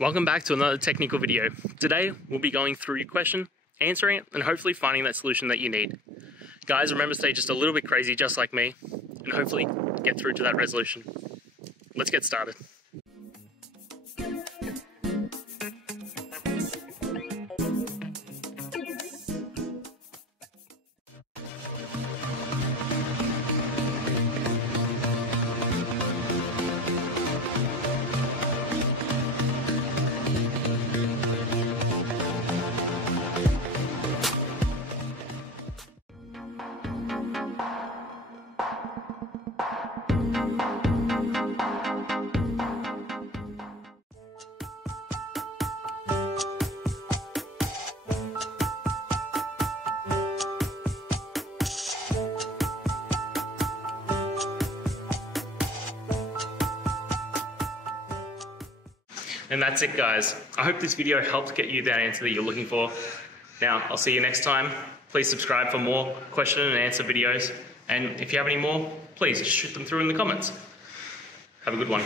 Welcome back to another technical video. Today, we'll be going through your question, answering it, and hopefully finding that solution that you need. Guys, remember to stay just a little bit crazy, just like me, and hopefully get through to that resolution. Let's get started. And that's it, guys. I hope this video helped get you that answer that you're looking for. Now, I'll see you next time. Please subscribe for more question and answer videos. And if you have any more, please just shoot them through in the comments. Have a good one.